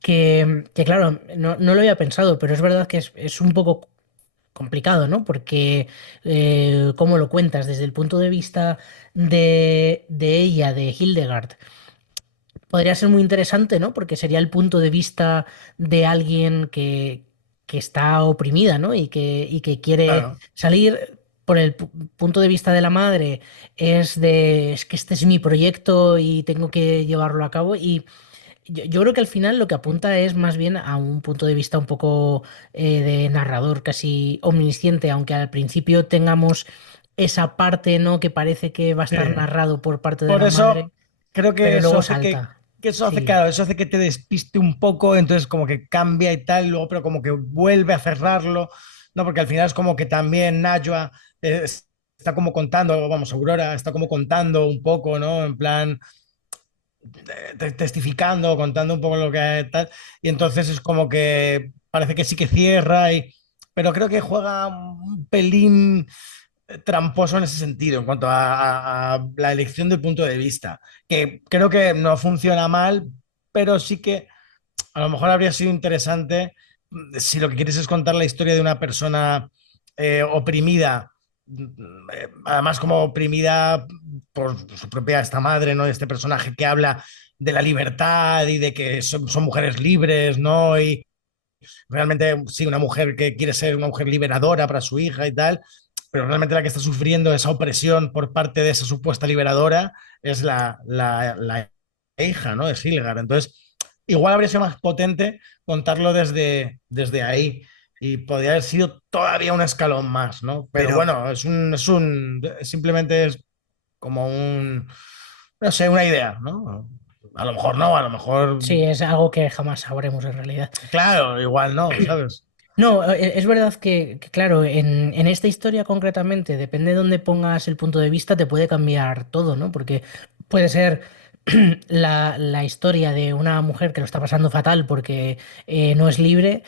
Que claro, no lo había pensado, pero es verdad que es un poco complicado, ¿no? Porque, ¿cómo lo cuentas? Desde el punto de vista de ella, de Hildegard, podría ser muy interesante, ¿no? Porque sería el punto de vista de alguien que está oprimida, ¿no? Y que quiere Claro. salir. Por el punto de vista de la madre, es que este es mi proyecto y tengo que llevarlo a cabo. Y yo creo que al final lo que apunta es más bien a un punto de vista un poco de narrador, casi omnisciente, aunque al principio tengamos esa parte, ¿no? Que parece que va a Sí. estar narrado por parte de Por la madre, eso creo que pero eso luego hace salta. que eso hace, Sí, claro, eso hace que te despiste un poco, entonces como que cambia y tal, luego pero como que vuelve a cerrarlo, ¿no? Porque al final es como que también Najwa está como contando, vamos, Aurora está como contando un poco, ¿no? En plan, testificando, contando un poco lo que tal, y entonces es como que parece que sí que cierra, pero creo que juega un pelín tramposo en ese sentido, en cuanto a la elección del punto de vista, que creo que no funciona mal, pero sí que a lo mejor habría sido interesante si lo que quieres es contar la historia de una persona oprimida, además como oprimida por su propia esta madre, ¿no? Este personaje que habla de la libertad y de que son mujeres libres, ¿no? Y realmente sí, una mujer que quiere ser una mujer liberadora para su hija y tal, pero realmente la que está sufriendo esa opresión por parte de esa supuesta liberadora es la hija, ¿no? Es Hildegard. Entonces, igual habría sido más potente contarlo desde ahí y podría haber sido todavía un escalón más, ¿no? Pero Pero, bueno, simplemente es como no sé, una idea, ¿no? A lo mejor no, a lo mejor, sí, es algo que jamás sabremos en realidad. claro, igual no, ¿sabes? No, es verdad claro, en esta historia concretamente, depende de dónde pongas el punto de vista, te puede cambiar todo, ¿no? Porque puede ser la historia de una mujer que lo está pasando fatal porque no es libre.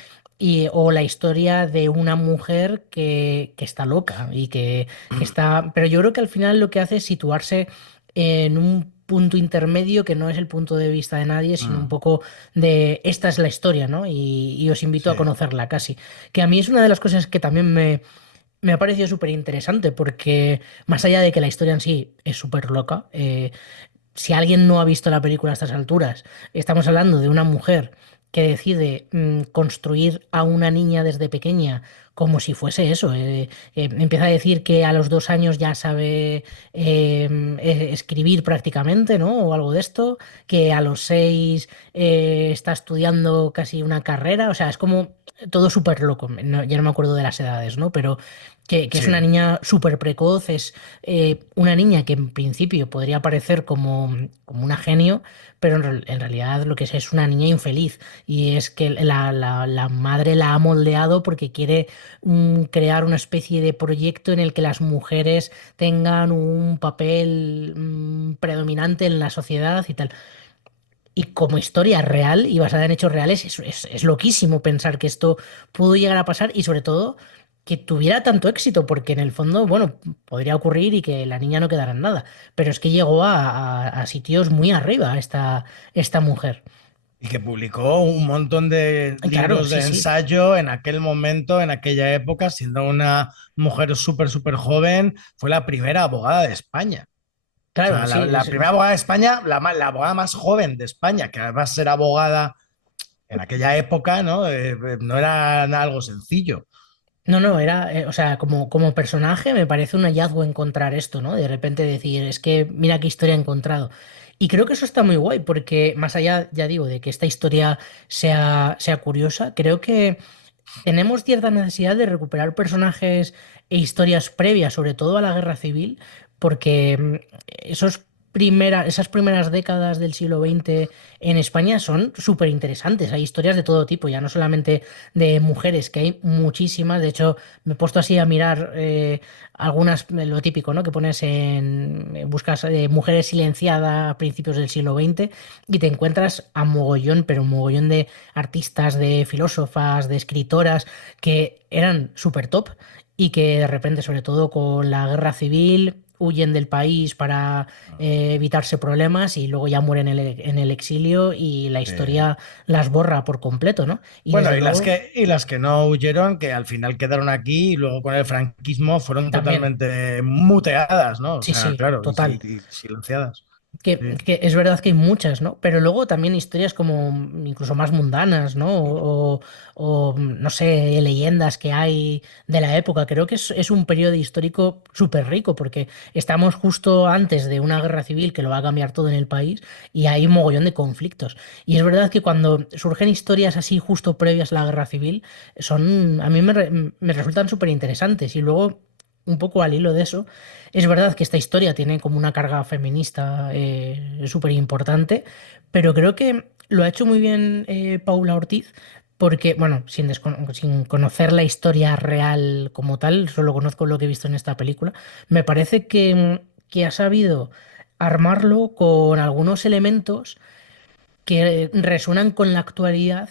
O la historia de una mujer que está loca y que está. Pero yo creo que al final lo que hace es situarse en un punto intermedio que no es el punto de vista de nadie, sino un Mm, poco de esta es la historia, ¿no? Y os invito a sí. conocerla casi. Que a mí es una de las cosas que también me ha parecido súper interesante, porque más allá de que la historia en sí es súper loca, si alguien no ha visto la película a estas alturas, estamos hablando de una mujer que decide construir a una niña desde pequeña como si fuese eso. Empieza a decir que a los 2 años ya sabe escribir prácticamente, ¿no? O algo de esto, que a los 6 está estudiando casi una carrera, o sea, es como todo súper loco. Ya no me acuerdo de las edades, ¿no? Pero que es Sí, una niña súper precoz, es una niña que en principio podría parecer como una genio, pero en realidad lo que es una niña infeliz. Y es que la madre la ha moldeado porque quiere crear una especie de proyecto en el que las mujeres tengan un papel predominante en la sociedad y tal. Y como historia real y basada en hechos reales, es loquísimo pensar que esto pudo llegar a pasar y sobre todo que tuviera tanto éxito, porque en el fondo, bueno, podría ocurrir y que la niña no quedara en nada, pero es que llegó a sitios muy arriba esta mujer. y que publicó un montón de Claro, libros sí, de sí. ensayo en aquel momento, en aquella época, siendo una mujer súper, súper joven, fue la primera abogada de España. O Claro, sea, sí. la primera abogada de España, la abogada más joven de España, que además ser abogada en aquella época, ¿no? No era algo sencillo. No, no, o sea, como personaje me parece un hallazgo encontrar esto, ¿no? De repente decir, es que mira qué historia he encontrado. Y creo que eso está muy guay, porque más allá, ya digo, de que esta historia sea curiosa, creo que tenemos cierta necesidad de recuperar personajes e historias previas, sobre todo a la guerra civil, porque esos esas primeras décadas del siglo XX en España son súper interesantes. Hay historias de todo tipo, ya no solamente de mujeres, que hay muchísimas. De hecho, me he puesto así a mirar algunas, lo típico, ¿no? Que pones buscas mujeres silenciadas a principios del siglo XX y te encuentras a mogollón, pero un mogollón de artistas, de filósofas, de escritoras que eran súper top y que de repente, sobre todo con la guerra civil, huyen del país para evitarse problemas y luego ya mueren en el exilio y la historia las borra por completo, ¿no? Y Bueno, desde luego, y las que no huyeron, que al final quedaron aquí y luego con el franquismo fueron también, totalmente muteadas, ¿no? O sí, sea, sí, claro, total. y silenciadas. Sí. Que es verdad que hay muchas, ¿no? Pero luego también historias como incluso más mundanas, ¿no? No sé, leyendas que hay de la época. Creo que es un periodo histórico súper rico porque estamos justo antes de una guerra civil que lo va a cambiar todo en el país y hay un mogollón de conflictos. Y es verdad que cuando surgen historias así justo previas a la guerra civil, a mí me resultan súper interesantes. Y luego, un poco al hilo de eso, es verdad que esta historia tiene como una carga feminista súper importante, pero creo que lo ha hecho muy bien Paula Ortiz, porque, bueno, sin conocer la historia real como tal, solo conozco lo que he visto en esta película, me parece que ha sabido armarlo con algunos elementos que resuenan con la actualidad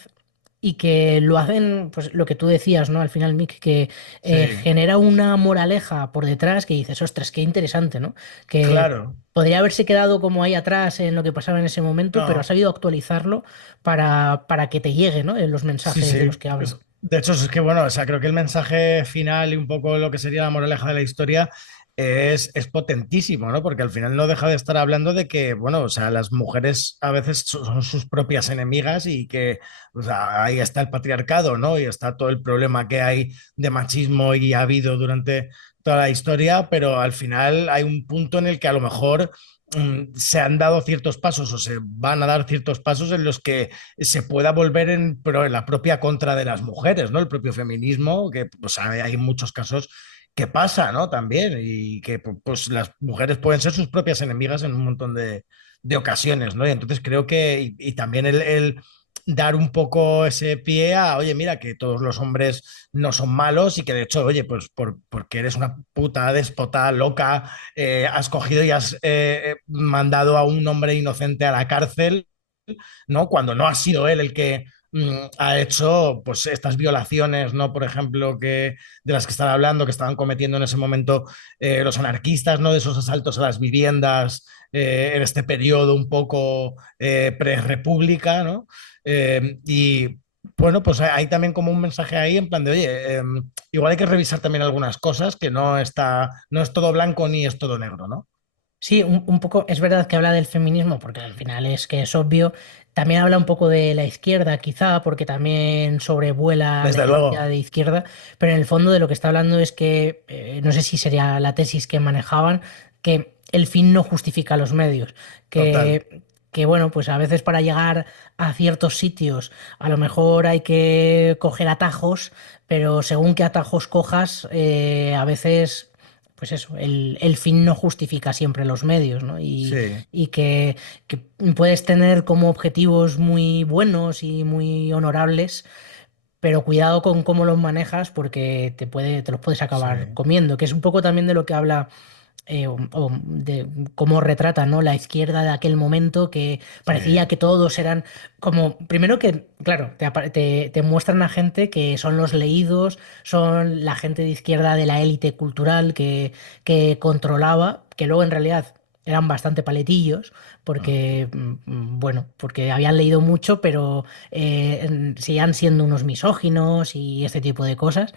y que lo hacen, pues lo que tú decías, ¿no? Al final, Mick, que Sí, genera una moraleja por detrás que dices, ostras, qué interesante, ¿no? Que claro. podría haberse quedado como ahí atrás en lo que pasaba en ese momento, pero ha No, sabido actualizarlo para que te llegue, ¿no? En los sí, mensajes de los sí. que habla. De hecho, es que bueno, o sea, creo que el mensaje final y un poco lo que sería la moraleja de la historia es potentísimo, ¿no? Porque al final no deja de estar hablando de que, bueno, o sea, las mujeres a veces son sus propias enemigas y que, o sea, ahí está el patriarcado, ¿no? Y está todo el problema que hay de machismo y ha habido durante toda la historia, pero al final hay un punto en el que a lo mejor se han dado ciertos pasos o se van a dar ciertos pasos en los que se pueda volver pero en la propia contra de las mujeres, ¿no? El propio feminismo, que pues, hay muchos casos que pasa, ¿no? También, y que pues las mujeres pueden ser sus propias enemigas en un montón de ocasiones, ¿no? Y entonces creo que, y también el dar un poco ese pie a, oye, mira, que todos los hombres no son malos y que de hecho, oye, pues porque eres una puta déspota loca, has cogido y has mandado a un hombre inocente a la cárcel, ¿no? Cuando no ha sido él el que ha hecho pues estas violaciones, ¿no? Por ejemplo, de las que están hablando, que estaban cometiendo en ese momento los anarquistas, ¿no? De esos asaltos a las viviendas en este periodo un poco pre-república, ¿no? Y bueno, pues hay también como un mensaje ahí en plan de, oye, igual hay que revisar también algunas cosas, que no es todo blanco ni es todo negro, ¿no? Sí, un poco, es verdad que habla del feminismo, porque al final es que es obvio. También habla un poco de la izquierda, quizá, porque también sobrevuela la Desde ideología luego, de izquierda, pero en el fondo de lo que está hablando es que, no sé si sería la tesis que manejaban, que el fin no justifica los medios, total. que bueno, pues a veces para llegar a ciertos sitios a lo mejor hay que coger atajos, pero según qué atajos cojas, a veces pues eso, el fin no justifica siempre los medios, ¿no? Sí, Y que puedes tener como objetivos muy buenos y muy honorables, pero cuidado con cómo los manejas porque te los puedes sí, acabar comiendo, que es un poco también de lo que habla o de cómo retrata, ¿no? La izquierda de aquel momento que sí, parecía que todos eran como, primero que, claro, te muestran a gente que son los leídos, son la gente de izquierda de la élite cultural que controlaba, que luego en realidad eran bastante paletillos, porque, bueno, porque habían leído mucho, pero seguían siendo unos misóginos y este tipo de cosas.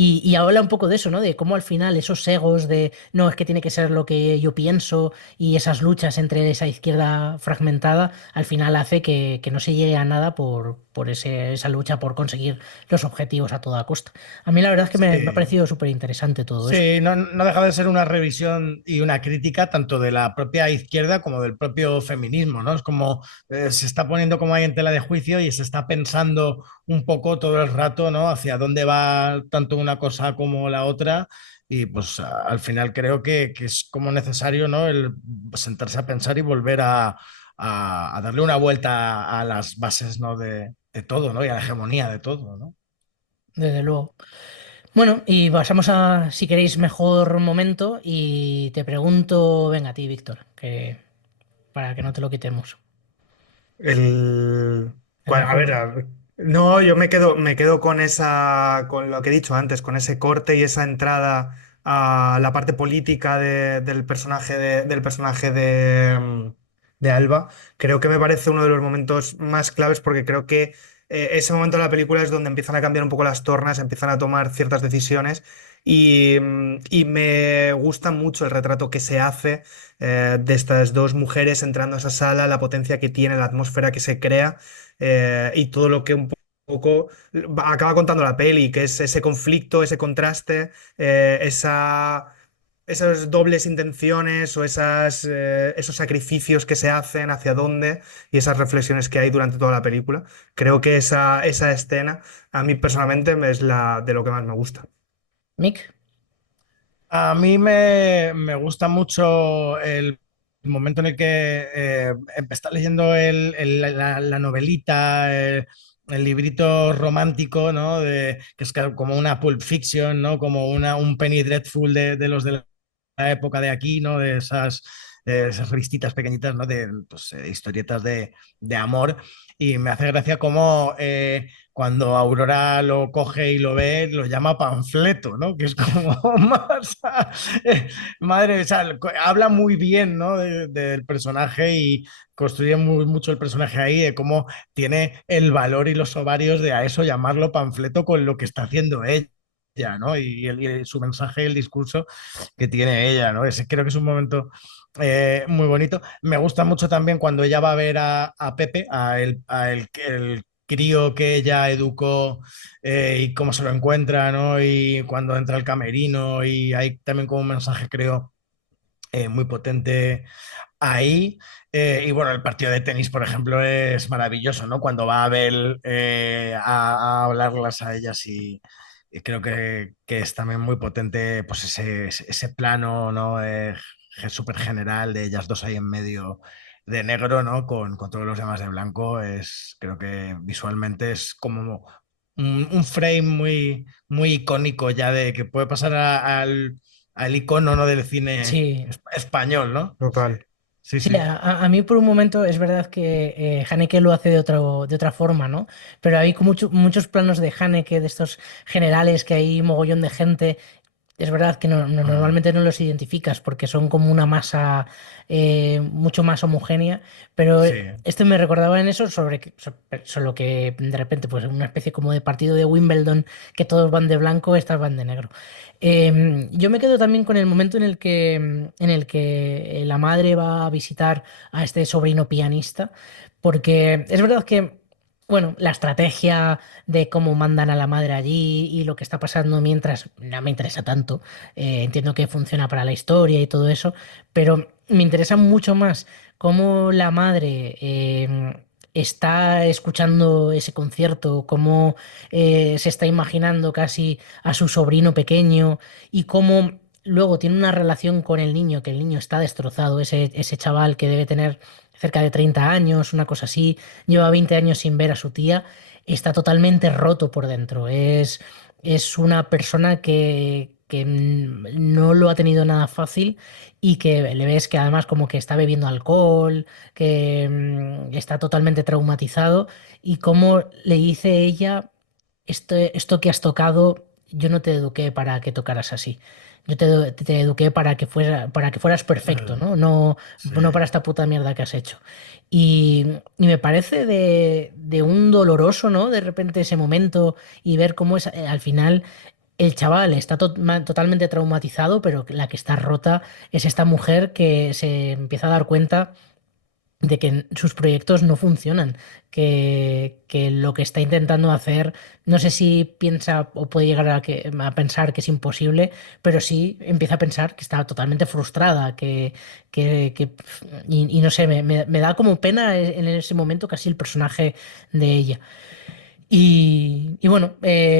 Y habla un poco de eso, ¿no? De cómo al final esos egos de no, es que tiene que ser lo que yo pienso y esas luchas entre esa izquierda fragmentada, al final hace que no se llegue a nada por esa lucha por conseguir los objetivos a toda costa. A mí la verdad es que me ha sí. parecido súper interesante todo eso. Sí, no, no deja de ser una revisión y una crítica tanto de la propia izquierda como del propio feminismo, ¿no? Es como se está poniendo como ahí en tela de juicio y se está pensando un poco todo el rato, ¿no? Hacia dónde va tanto una cosa como la otra. y pues al final creo que es como necesario, ¿no? El sentarse a pensar y volver a darle una vuelta a las bases, ¿no? de todo, ¿no? Y a la hegemonía de todo, ¿no? Desde luego. Bueno, y pasamos a, si queréis, mejor momento y te pregunto, venga a ti, Víctor, que para que no te lo quitemos. El... El A ver, mejor. no, yo me quedo con con lo que he dicho antes, con ese corte y esa entrada a la parte política del personaje del personaje de Alba. Creo que me parece uno de los momentos más claves porque creo que ese momento de la película es donde empiezan a cambiar un poco las tornas, empiezan a tomar ciertas decisiones y me gusta mucho el retrato que se hace de estas dos mujeres entrando a esa sala, la potencia que tiene, la atmósfera que se crea y todo lo que un poco acaba contando la peli, que es ese conflicto, ese contraste, esas dobles intenciones o esos sacrificios que se hacen, hacia dónde y esas reflexiones que hay durante toda la película. Creo que esa escena a mí personalmente es la de lo que más me gusta. Mick. A mí me gusta mucho el momento en el que está leyendo la novelita, el librito romántico, ¿no? Que es como una Pulp Fiction, ¿no? Como un Penny Dreadful de los de la época de aquí, ¿no? De esas revistitas pequeñitas, ¿no? De pues, historietas de amor. Y me hace gracia cómo cuando Aurora lo coge y lo ve, lo llama panfleto, ¿no? Que es como más... Madre, o sea, habla muy bien, ¿no? Del personaje y construye mucho el personaje ahí, de cómo tiene el valor y los ovarios de a eso llamarlo panfleto con lo que está haciendo ella, ¿no? Y su mensaje y el discurso que tiene ella, ¿no? Creo que es un momento muy bonito. Me gusta mucho también cuando ella va a ver a Pepe, el crío que ella educó y cómo se lo encuentra, ¿no? Y cuando entra al camerino y hay también como un mensaje, creo, muy potente ahí. Y bueno, el partido de tenis, por ejemplo, es maravilloso, ¿no? Cuando va a ver a hablarlas a ellas y creo que es también muy potente, pues ese plano, ¿no? Súper general de ellas dos ahí en medio de negro, ¿no? Con todos los demás de blanco, creo que visualmente es como un frame muy icónico ya de que puede pasar al icono, ¿no? Del cine Sí, español, ¿no? Total. Sí, sí, sí. a mí por un momento es verdad que Haneke lo hace de otra forma, ¿no? Pero hay como muchos planos de Haneke, de estos generales que hay mogollón de gente. Es verdad que normalmente no los identificas porque son como una masa mucho más homogénea, pero Sí. esto me recordaba en eso solo que de repente pues una especie como de partido de Wimbledon que todos van de blanco, estas van de negro. Yo me quedo también con el momento en el que la madre va a visitar a este sobrino pianista, porque es verdad que bueno, la estrategia de cómo mandan a la madre allí y lo que está pasando mientras no me interesa tanto. Entiendo que funciona para la historia y todo eso, pero me interesa mucho más cómo la madre está escuchando ese concierto, cómo se está imaginando casi a su sobrino pequeño y cómo luego tiene una relación con el niño, que el niño está destrozado, ese chaval que debe tener cerca de 30 años, una cosa así, lleva 20 años sin ver a su tía, está totalmente roto por dentro. Es una persona que no lo ha tenido nada fácil y que le ves que además como que está bebiendo alcohol, que está totalmente traumatizado y como le dice ella, esto que has tocado, yo no te eduqué para que tocaras así. Te eduqué para que fueras perfecto, ¿no? Sí. No para esta puta mierda que has hecho. Y me parece de un doloroso, ¿no? De repente ese momento y ver cómo es al final el chaval está totalmente traumatizado, pero la que está rota es esta mujer que se empieza a dar cuenta de que sus proyectos no funcionan, que lo que está intentando hacer, no sé si piensa o puede llegar a pensar que es imposible, pero sí empieza a pensar que está totalmente frustrada, y no sé, me da como pena en ese momento casi el personaje de ella. Y bueno,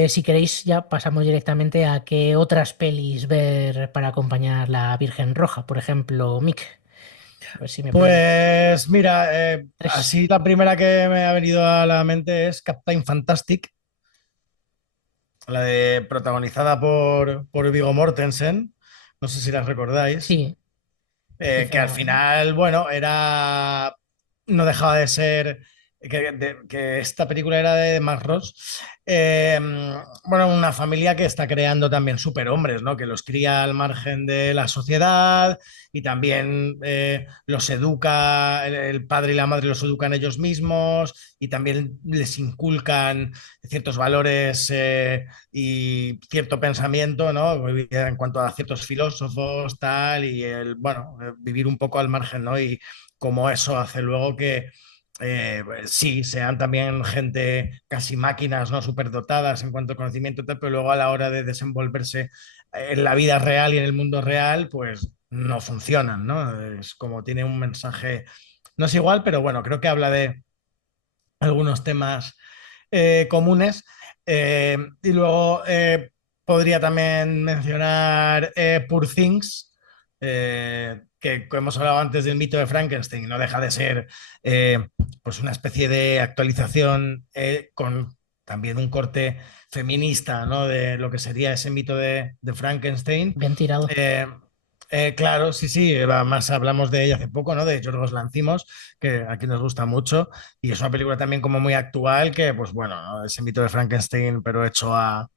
si queréis ya pasamos directamente a qué otras pelis ver para acompañar la Virgen Roja, por ejemplo, Mick. A ver si me puedes. Pues mira, Tres. así la primera que me ha venido a la mente es Captain Fantastic, la de protagonizada por Viggo Mortensen, no sé si las recordáis, Sí, que al hizo. final, bueno, no dejaba de ser, que esta película era de Mark Ross, eh, bueno, una familia que está creando también superhombres, ¿no? Que los cría al margen de la sociedad y también los educa, el padre y la madre los educan ellos mismos y también les inculcan ciertos valores y cierto pensamiento, ¿no? En cuanto a ciertos filósofos, tal, y bueno, vivir un poco al margen, ¿no? Y cómo eso hace luego que sí, sean también gente casi máquinas, ¿no? Superdotadas en cuanto a conocimiento, tal, pero luego a la hora de desenvolverse en la vida real y en el mundo real, pues no funcionan, ¿no? Es como tiene un mensaje, no es igual, pero bueno, creo que habla de algunos temas comunes. Y luego podría también mencionar Poor Things, que hemos hablado antes del mito de Frankenstein, no deja de ser pues una especie de actualización con también un corte feminista, ¿no? De lo que sería ese mito de Frankenstein. Bien tirado. Claro, sí, sí, además hablamos de ella hace poco, ¿no? De Yorgos Lanthimos, que aquí nos gusta mucho, y es una película también como muy actual, que pues bueno, ¿no? Ese mito de Frankenstein, pero hecho a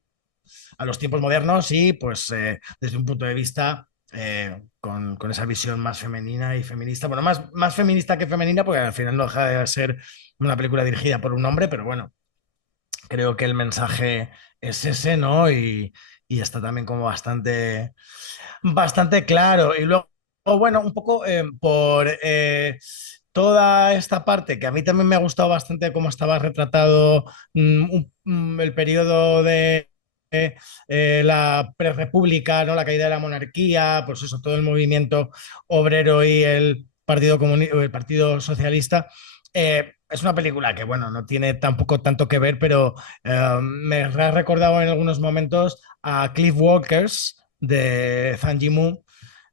los tiempos modernos y pues desde un punto de vista con esa visión más femenina y feminista, bueno, más feminista que femenina, porque al final no deja de ser una película dirigida por un hombre, pero bueno, creo que el mensaje es ese, ¿no? Y está también como bastante claro. Y luego, bueno, un poco por toda esta parte, que a mí también me ha gustado bastante cómo estaba retratado el periodo de la prerrepública, ¿no? La caída de la monarquía, pues eso, todo el movimiento obrero y el el Partido Socialista. Es una película que, bueno, no tiene tampoco tanto que ver, pero me ha recordado en algunos momentos a Cliff Walkers de Zhang Yimou,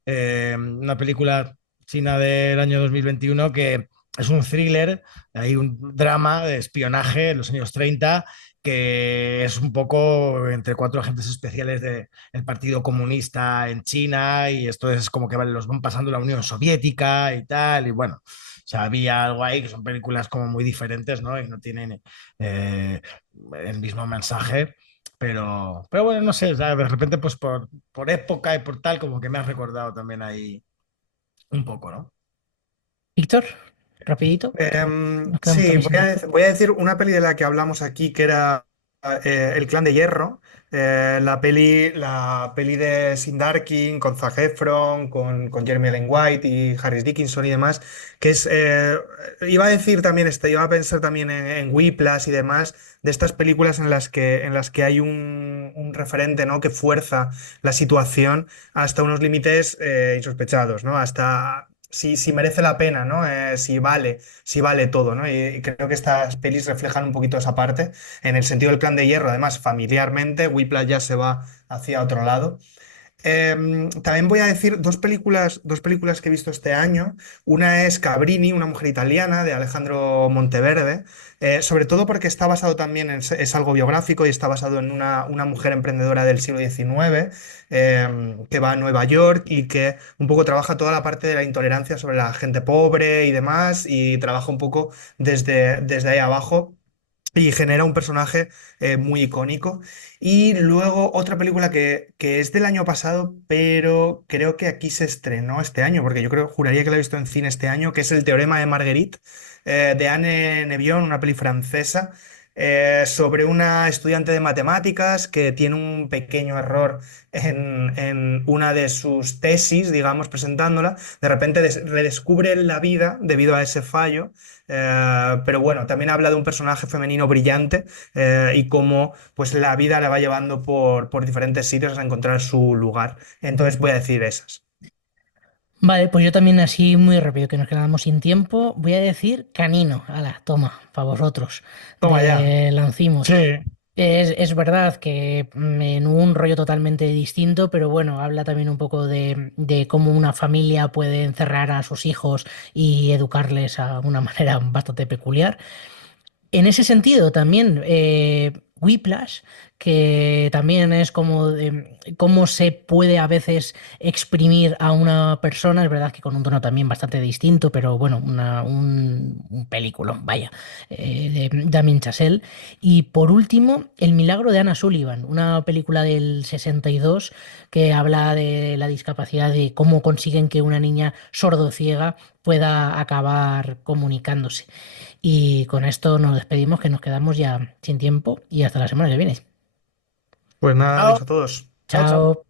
una película china del año 2021 que es un thriller, hay un drama de espionaje en los años 30 que es un poco entre cuatro agentes especiales del Partido Comunista en China y esto es como que los van pasando la Unión Soviética y tal, y bueno, o sea, había algo ahí que son películas como muy diferentes, ¿no? Y no tienen el mismo mensaje, pero bueno, no sé, o sea, de repente pues por época y por tal, como que me has recordado también ahí un poco, ¿no? Víctor, rapidito. Nos quedamos Sí, también sin tiempo. voy a decir una peli de la que hablamos aquí, que era El Clan de Hierro, la peli de Sindarkin con Zac Efron, con Jeremy Allen White y Harris Dickinson y demás, que es, iba a decir también, iba a pensar también en Whiplash y demás, de estas películas en las que hay un referente, ¿no? Que fuerza la situación hasta unos límites insospechados, ¿no? Hasta si merece la pena, ¿no? Si vale todo, ¿no? Y creo que estas pelis reflejan un poquito esa parte, en el sentido del Clan de Hierro, además, familiarmente, Whiplash ya se va hacia otro lado. También voy a decir dos películas que he visto este año. Una es Cabrini, una mujer italiana, de Alejandro Monteverde, sobre todo porque está basado también es algo biográfico y está basado en una mujer emprendedora del siglo XIX, que va a Nueva York y que un poco trabaja toda la parte de la intolerancia sobre la gente pobre y demás, y trabaja un poco desde ahí abajo. Y genera un personaje muy icónico. Y luego otra película que es del año pasado, pero creo que aquí se estrenó este año, porque juraría que la he visto en cine este año, que es El Teorema de Marguerite, de Anne Nevion, una peli francesa, sobre una estudiante de matemáticas que tiene un pequeño error en una de sus tesis, digamos, presentándola. De repente redescubre la vida debido a ese fallo. Pero bueno, también habla de un personaje femenino brillante, y cómo pues la vida la va llevando por diferentes sitios a encontrar su lugar. Entonces voy a decir esas. Vale, pues yo también así muy rápido, que nos quedamos sin tiempo, voy a decir Canino. Ala, toma, para vosotros. Toma ya. De Lancimos. Sí. Es verdad que en un rollo totalmente distinto, pero bueno, habla también un poco de cómo una familia puede encerrar a sus hijos y educarles a una manera bastante peculiar. En ese sentido, también Whiplash, que también es como cómo se puede a veces exprimir a una persona, es verdad que con un tono también bastante distinto, pero bueno, un peliculón, vaya, de Damien Chazelle. Y por último, El milagro de Anna Sullivan, una película del 62 que habla de la discapacidad, de cómo consiguen que una niña sordociega pueda acabar comunicándose. Y con esto nos despedimos, que nos quedamos ya sin tiempo y hasta la semana que viene. Pues nada, Chao. adiós a todos. Chao, chao. Chao.